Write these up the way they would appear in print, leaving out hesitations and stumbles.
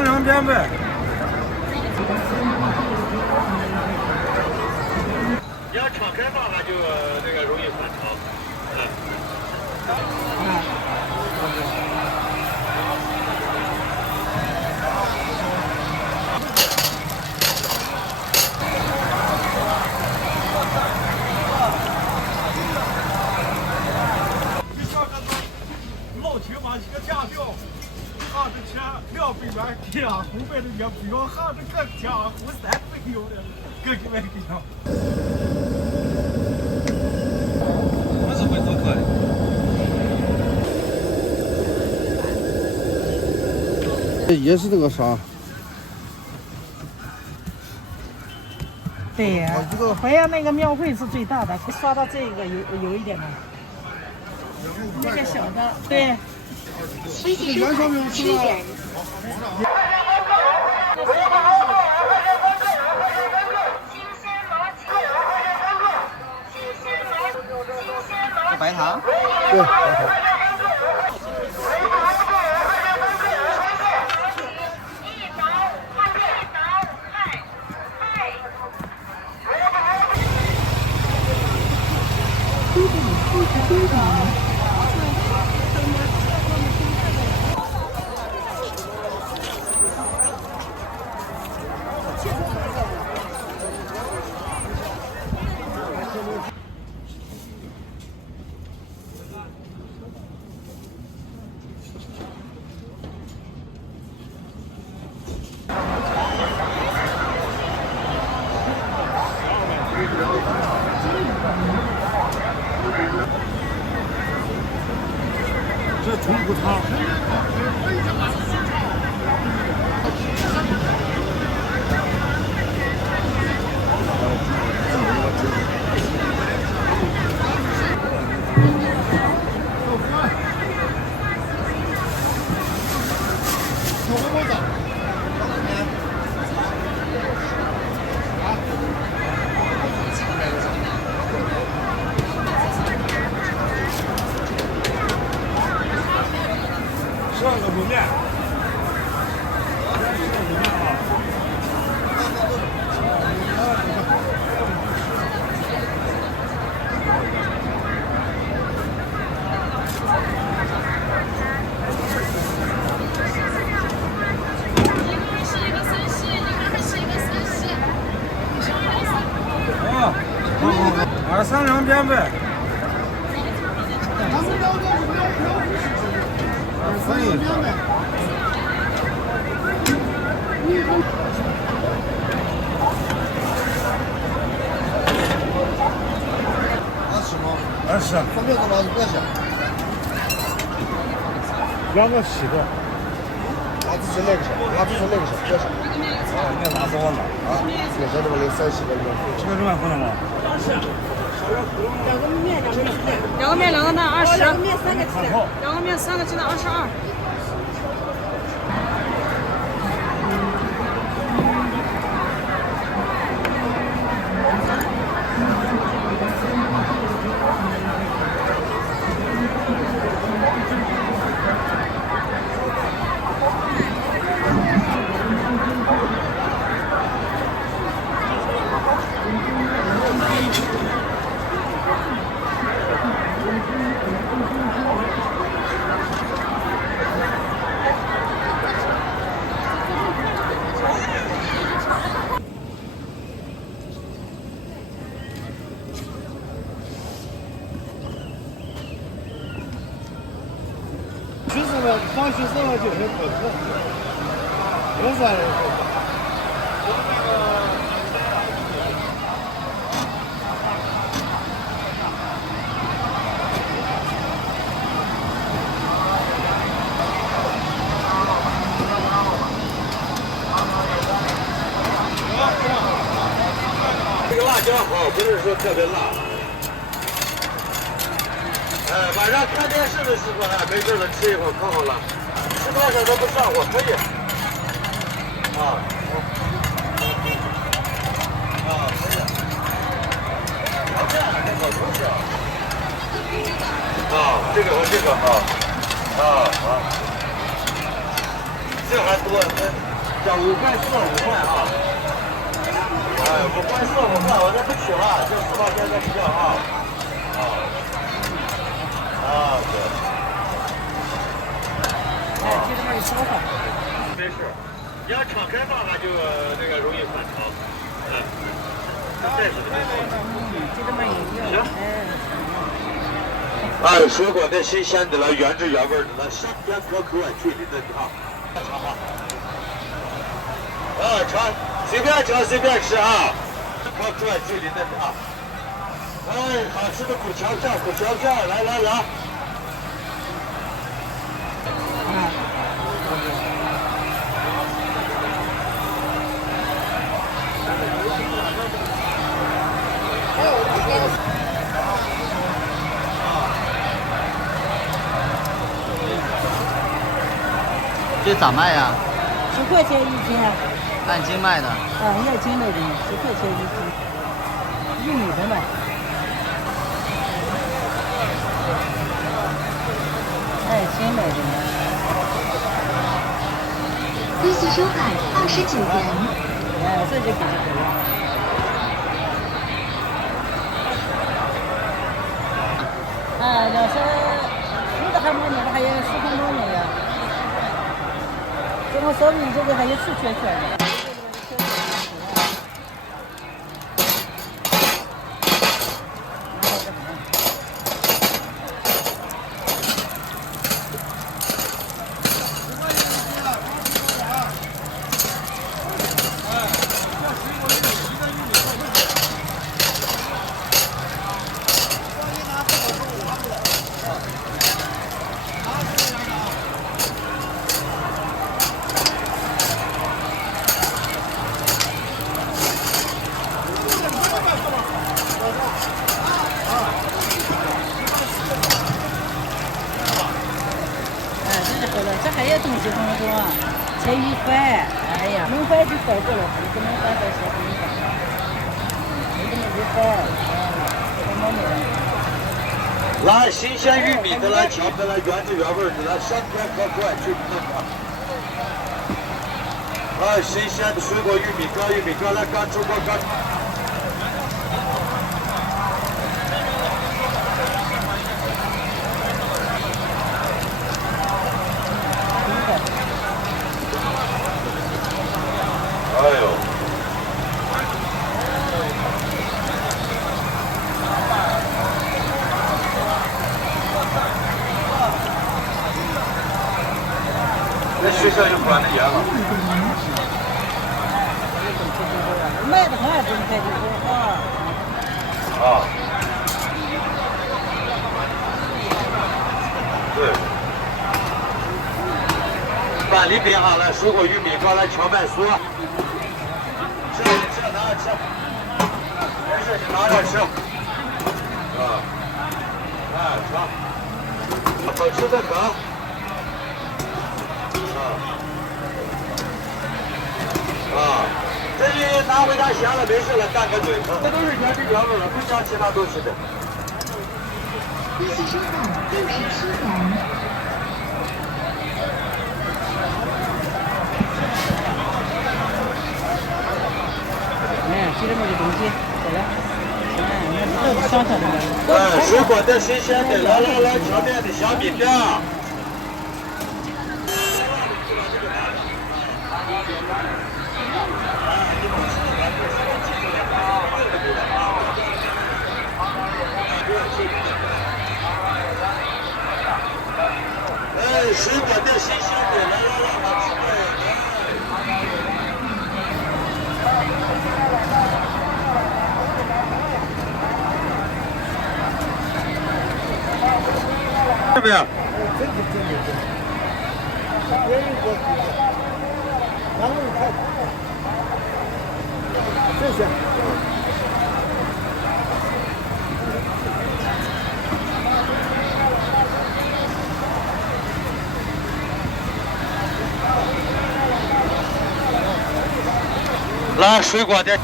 2边呗。你要敞开放，它就那个容易反潮。老秦把这个家调，哈这钱200元给啊，湖北的也不要，哈这个家湖300有的，各几万给上。我是会做客的。也是这个啥？对呀，好像那个庙会是最大的，刷到这个有一点吗？那个小的，对。这个元宵没有吃啊？这白糖？对，白糖。这冲不长。上个卤面，23两边呗。分一下。20吗？20。方便的吗？多少钱2个7个。哪只是那个小？哪只是那个小？多少？那哪是我拿？这个这个37个里面。这个100块了吗2个面2个蛋20。2个面3个鸡蛋。2个面3个鸡蛋22。学生了，放学生了就很可惜，有啥人？这个辣椒好，不是说特别辣。晚上看电视的时候呢，没事的吃一会儿，看好了，吃多少都不上火，可以。可以。这样的好东西这个和这个好。这还多，这5块4，5块啊！哎，5块4，5块，我这不取了，就4毛钱都不要啊！对。哎，这他妈有烧烤。没事，你要敞开放，它就那个容易反潮。这是没事。这他妈有料。哎，水果的新鲜的了，原汁原味的了，香甜可口，去你的啊！尝吧。尝，随便尝随便吃啊！可口，去你的啊！哎，好吃的苦荞片，苦荞片，来。这咋卖呀10块钱一斤啊。按斤卖的。要斤的10块钱一斤。玉米的嘛。斤的利息收款29元。这就比较多了。要是熟的还没呢，还有10分钟呢呀。这个说明这个还有吃圈的。这还有东西很多，菜米饭，哎呀，米饭就带过来，这个米饭带小米饭，这个米饭，什么的。拿新鲜玉米的了，荞的了，原汁原味的了，香甜可口，去那个。新鲜的水果玉米干来干出锅干。哎呦！那学校就管得严了。卖的很不是太多啊。对。板栗饼好了，水果玉米糕来荞麦酥。吃，拿着吃。没事，你拿着吃。吃。好吃的很。这里拿回家咸了没事了，拌个嘴。这都是原汁原味的，不加其他东西的。利息收款67元。这么个东西，好了。那是小小的。水果的新鲜的，来，荞面的小米饼。水果的新鲜的，来，吃吧。是不是？谢谢。来，水果的。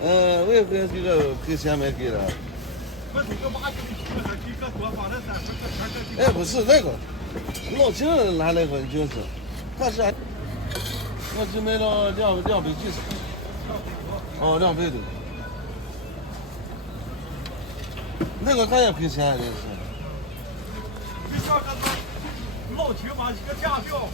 我也给这个给钱没给了。我这个妈给你说的，几个多放了30个全给。哎，不是那个，老秦拿那个就是，他是我只买了200几十。哦，200多。那个咱也赔钱，这是。你像个老秦嘛，一个假表，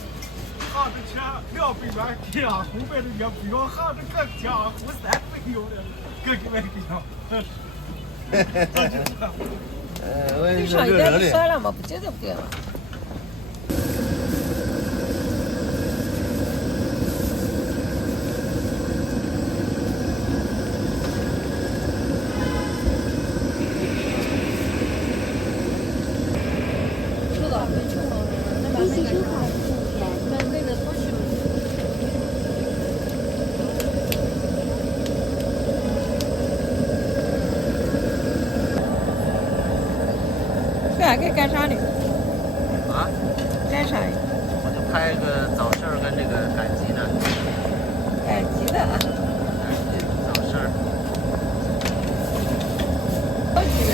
他的钱200元给啊，后面的也不要，他这个家伙300有的，个给买给啊。我也是少一点就热的。算了嘛，不接就不给了。知道，没去过，那把那个把那个过去。这给干啥的？啊，干啥的？我就拍一个早市儿跟这个赶集的。赶集的啊。早市儿。高级的。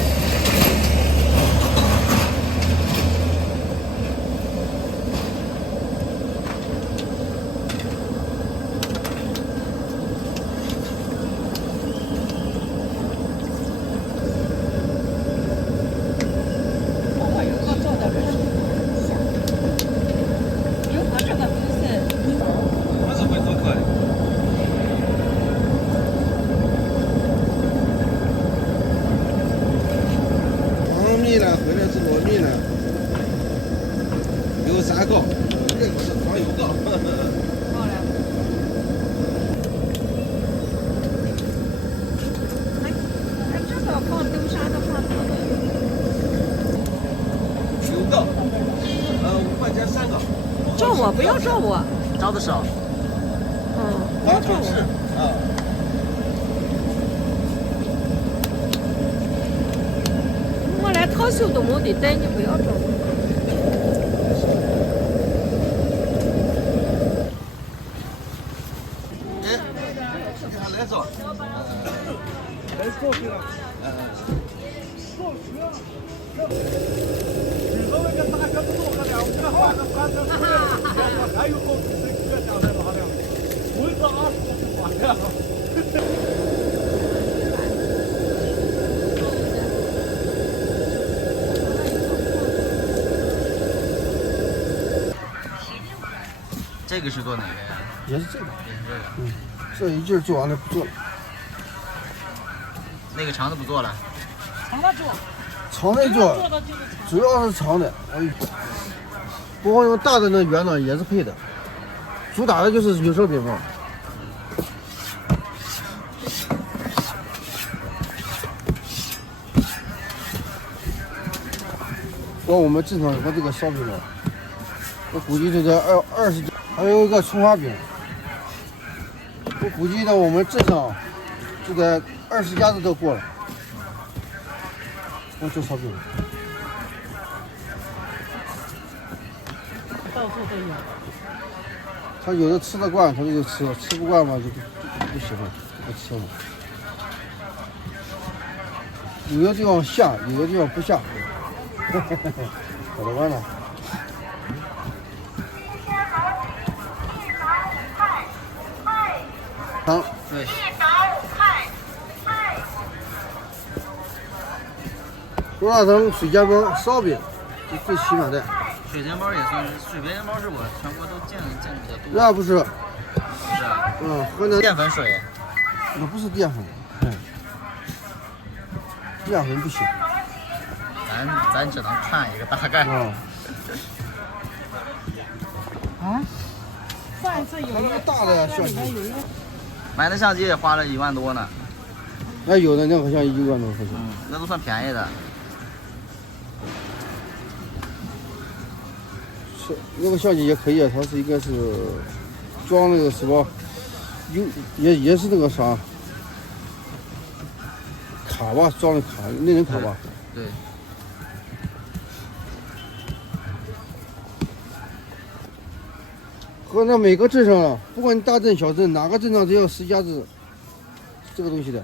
我是会做客的。黄米呢，回来是糯米呢，有3个，这个是黄油糕。好嘞。那这个放豆沙的放多的。油糕，5块钱3个。照我，不要照我。招的少。不要照我。啊。我连套袖都没得戴，你不要照我。哎，来找。来烧去了。烧去了。知道那个大个不多了，我这换个盘子，我还有好几十个下来了，好像。我是20多块呀。这个是做哪个呀？也是这个，也是这个。这一劲儿做完了不做了。那个长的不做了。长的做。长的做，主要是长的。不过用大的那圆呢也是配的，主打的就是牛舌饼嘛。我们正常和这个烧饼呢，我估计就在20家，还有一个葱花饼。我估计呢，我们镇上就在20家子都过了。我做烧饼。到处都有。他有的吃得惯，他就吃；吃不惯嘛，就不喜欢，不吃嘛。有的地方下，有的地方不下。好的完了。糖。对。胡辣汤、水煎包、烧饼，这最起码的。水煎包也算是，水煎包是我全国都见的比较多。那不是。是啊。河南淀粉水。那不是淀粉，淀粉不行。咱只能看一个大概。上一次有一个大的相机，买那相机也花了1万多呢。那有的那好像1万多块钱。那都算便宜的。是那个相机也可以，它是一个是装那个什么，也是那个啥卡吧，装的卡，内存卡吧。对。和那每个镇上了，不管你大镇小镇，哪个镇上只要10家子，这个东西的。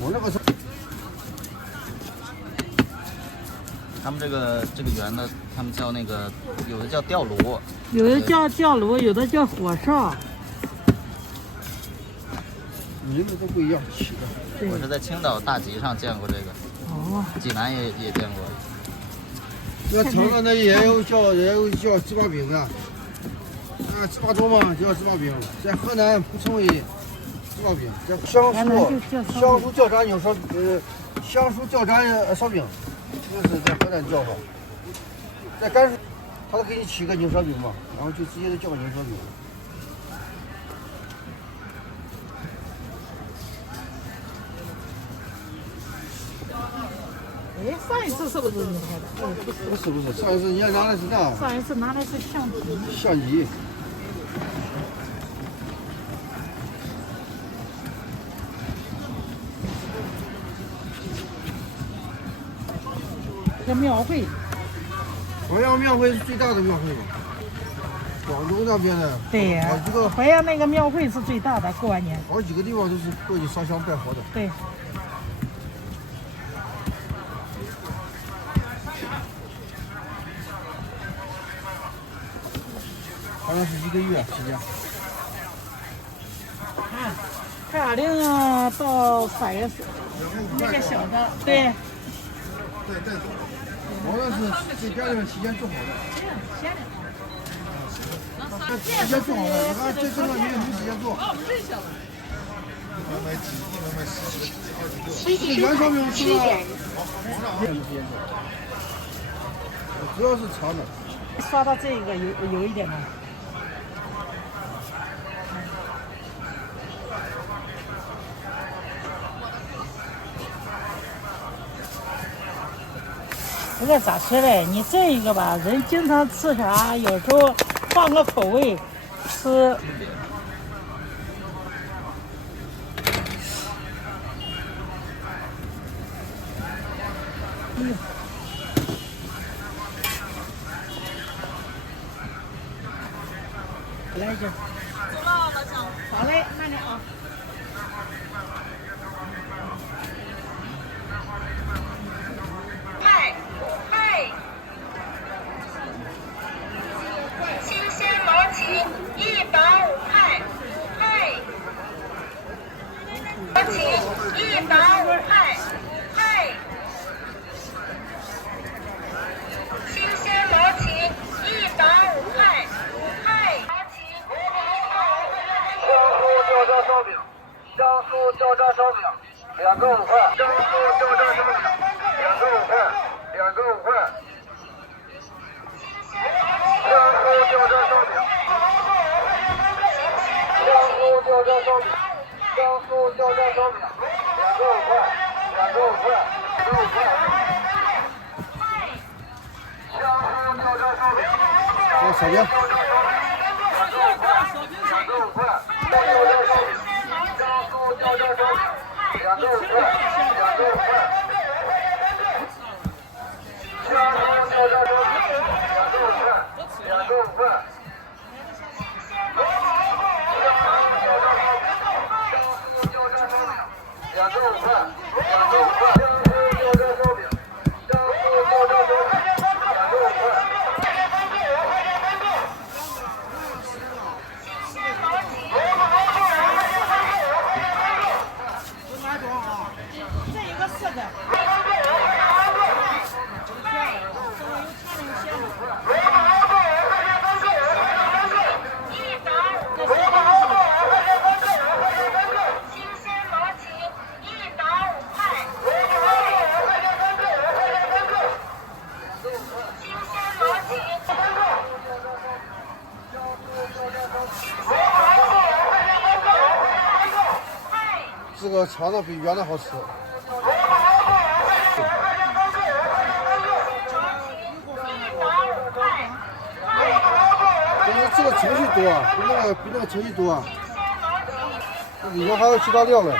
我那个是他们这个圆的，他们叫那个，有的叫吊炉，有的叫吊炉，有的叫火烧。名字都不一样起的。我是在青岛大集上见过这个，哦，济南也见过。那城上那也有叫鸡巴饼的，鸡巴粥嘛叫鸡巴饼，在河南不称为鸡巴饼，在香酥焦炸牛烧，香酥焦炸烧饼，这是在河南叫法。在甘肃，他都给你起个牛烧饼嘛，然后就直接就叫个牛烧饼。哎，上一次是不是你拍的？不是，上一次你拿的是啥？上一次拿的是相机。相机。这庙会，淮阳庙会是最大的庙会嘛？广东那边的，对呀，好几个淮阳那个庙会是最大的，过完年。好几个地方都是过去烧香拜佛的。对。好像是1个月时间。太阳岭到3月4，那个小的，对。对，好像是在家里面提前做好的。提前做好的，你看这个也没时间做。西西生活吃点。主要是长的。刷到这个有一点吗？这个咋说嘞？你这一个吧，人经常吃啥，有时候换个口味吃。来一句。走了，老乡。好嘞，慢点啊。新鲜毛旗150块，毛旗150块，新鲜毛旗150块，香酥焦炸烧饼，2个5块。香酥焦炸烧饼2个5块，2个5块。香酥焦炸烧饼，香酥焦炸烧饼，香酥焦炸烧饼，2个5块，2个5块，2个5块。香酥焦炸烧饼，这小兵。2个5块，香酥焦炸烧饼，2个5块，2个5块。香酥焦炸烧饼2个5块，2个5块。2个5块，2个5块。香酥焦炸烧饼，香酥焦炸烧饼，2个5块。这有个4个。这个长的比圆的好吃。这个程序多啊，比那个程序多啊。这里面还有其他料嘞。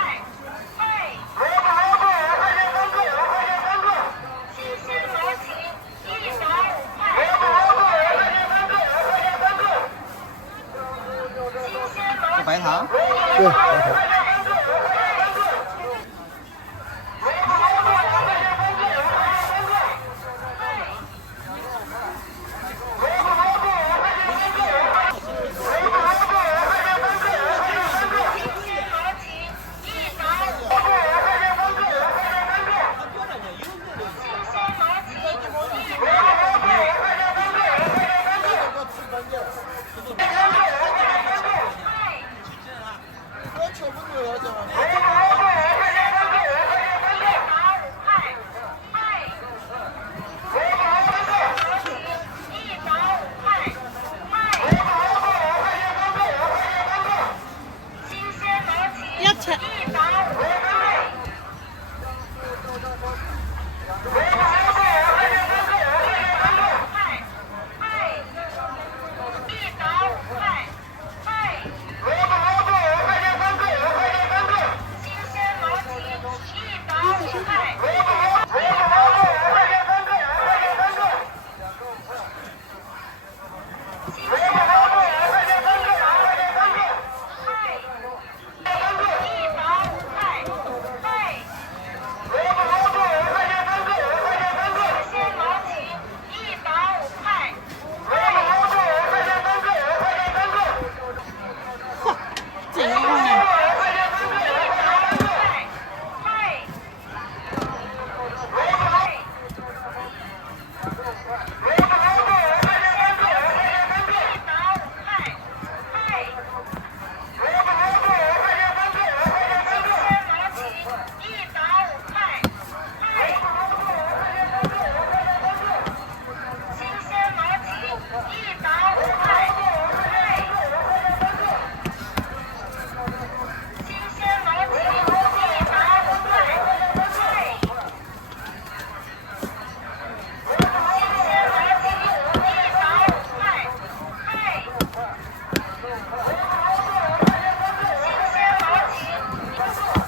这个玩意儿。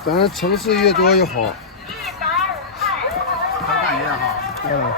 反正城市越多越好。感觉哈。嗯。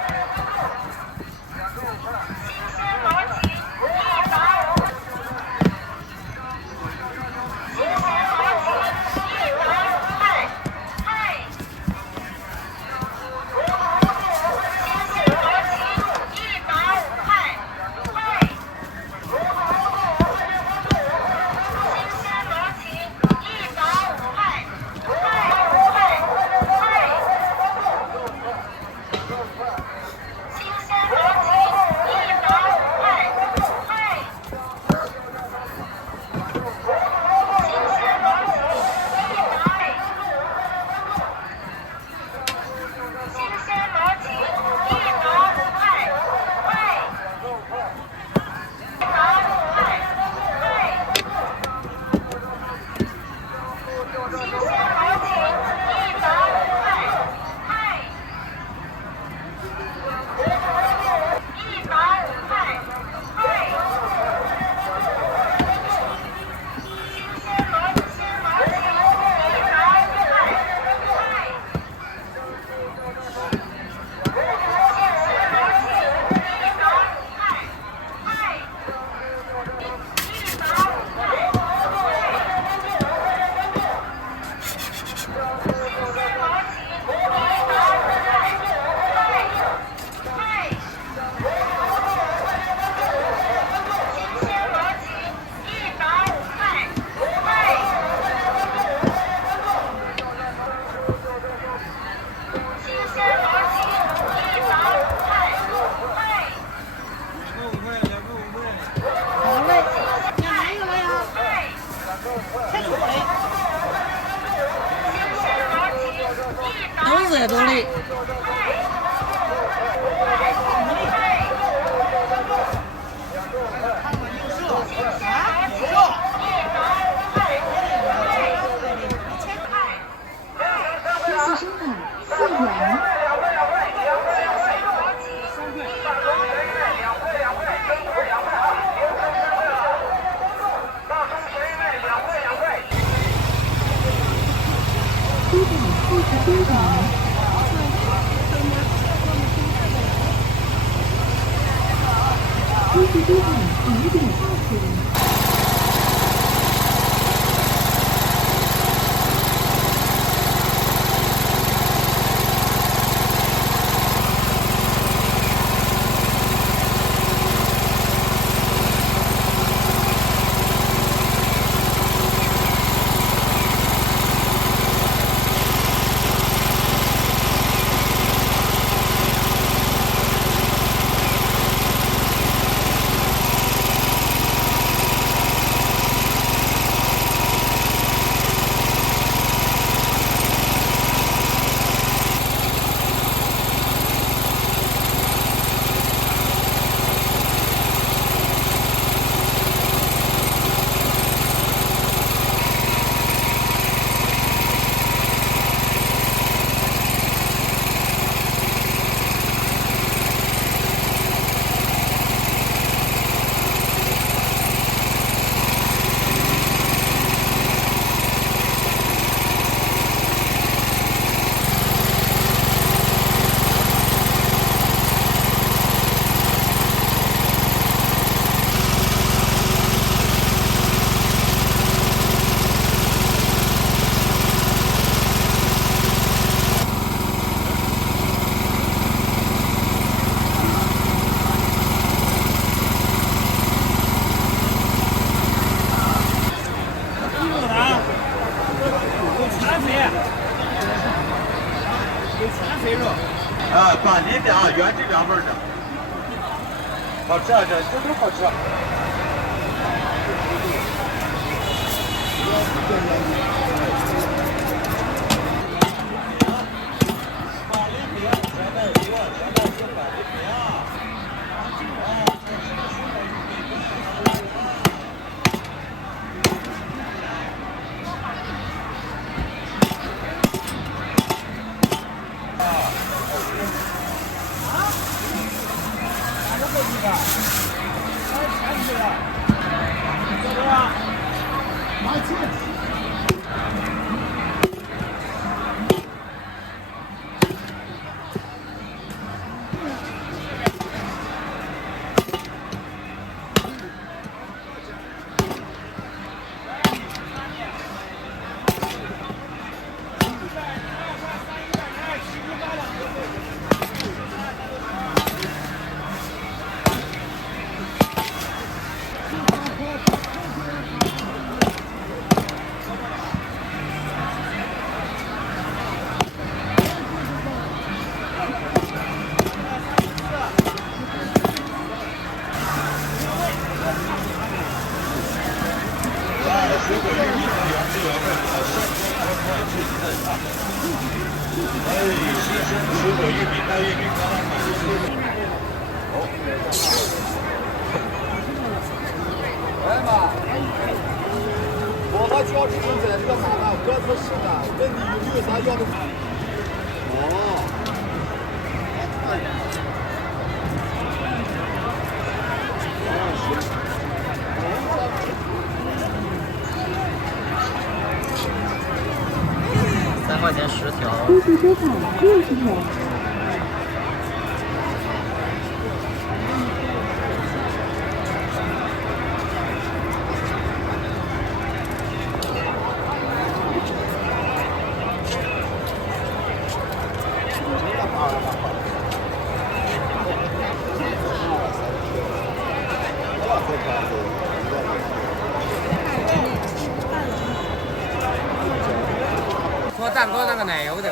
都热着嘞。第四声道4元。740元。99号5点2元。咸肥肉。板栗的啊，原汁原味的，好吃啊，这都好吃。我把脚趾头在这个啥呢？各出事了，问你有没有啥要的？哦。3块钱10条。公司收款60元。做蛋糕那个奶油的。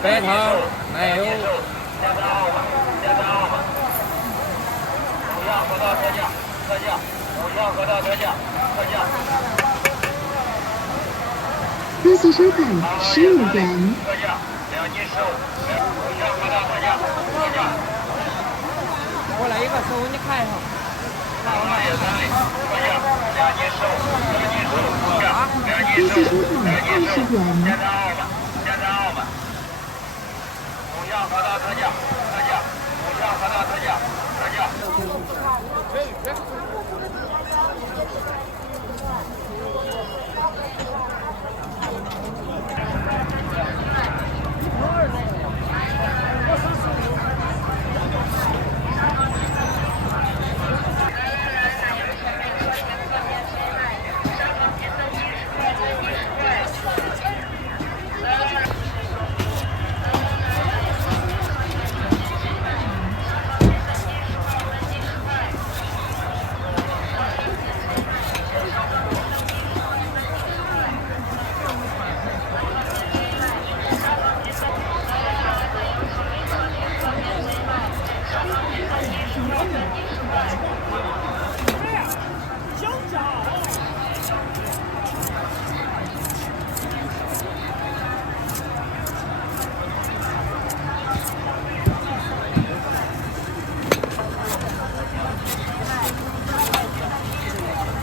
白糖、奶油。恭喜收款15元。过来一个手，你看一下。恭喜收款20元。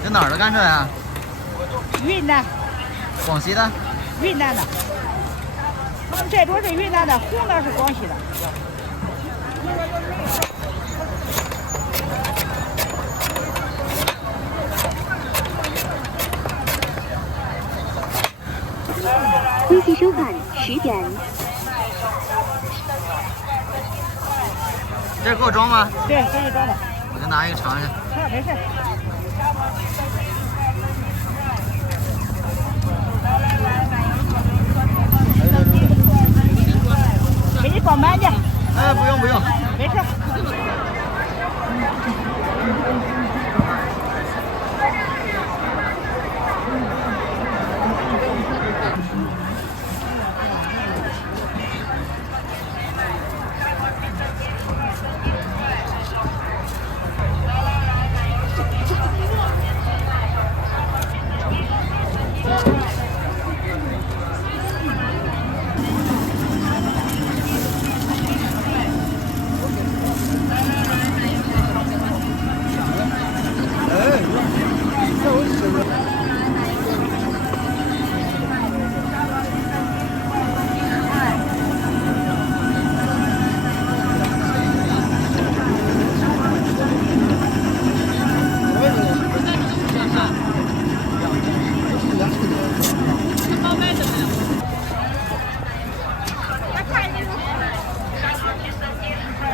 这哪儿的甘蔗呀？云南，广西的。云南的。他们这桌是云南的，红的是广西的。恭喜收款10元。这是给我装吗？对，给你装的。我就拿一个尝一下。没事。放慢点。哎，不用不用。没事。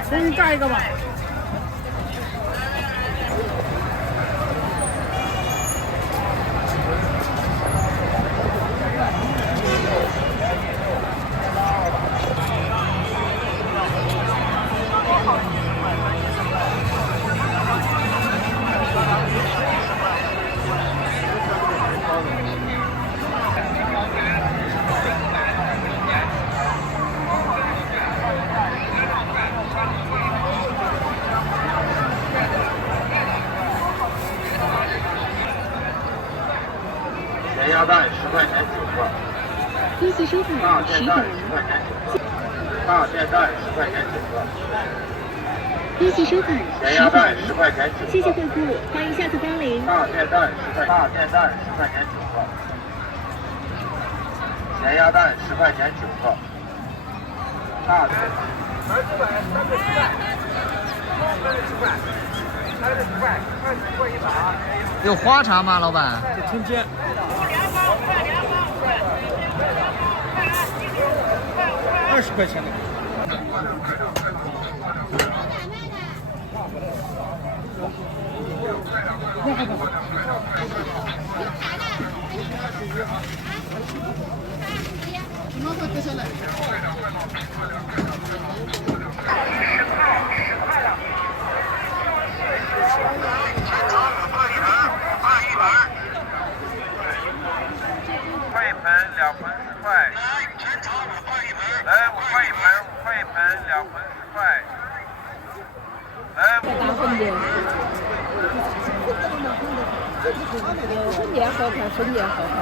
给你炸一个吧。咸鸭蛋10块钱9个，恭喜收看大10煎蛋等。 10块钱9个，大煎蛋10块钱9个，恭喜收看咸鸭10蛋等。 10块钱9个，谢谢惠顾，欢迎下次光临。大煎蛋10块钱9个，咸鸭蛋10块钱9个，大煎。有花茶吗，老板？春节。20块钱的。块一盆，2盆10块。来，全场5块一盆。来，5块一盆，5块一盆，2盆10块。来。大粉的，有粉面好看，粉面好看。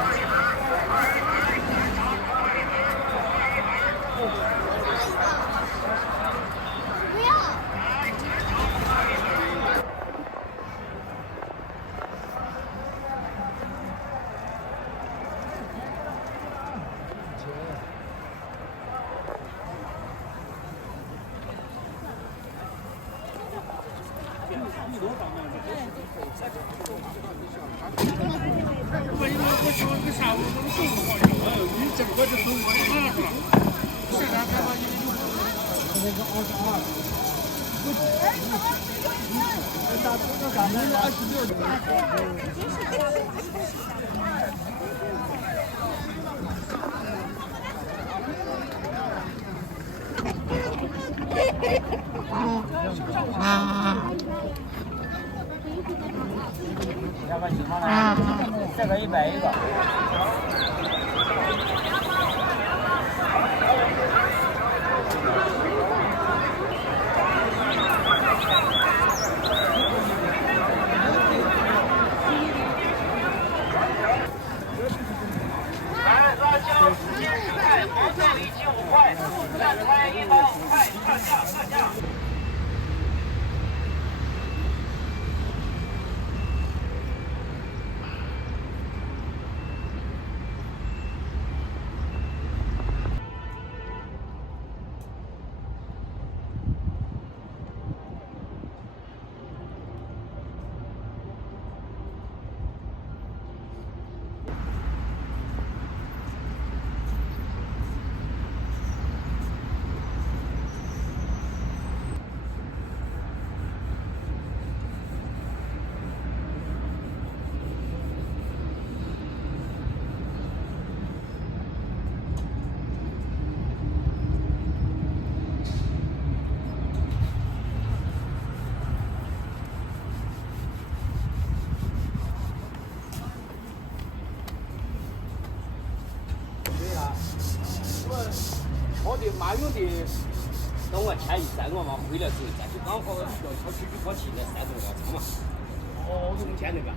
这个100一个。来，辣椒10斤10块，黄豆1斤5块，蛋块1包5块，特价特价。跑的马云的，等我前1、3个嘛回来之后，咱就刚好要小区就跑去那山东粮仓嘛，好多年那个。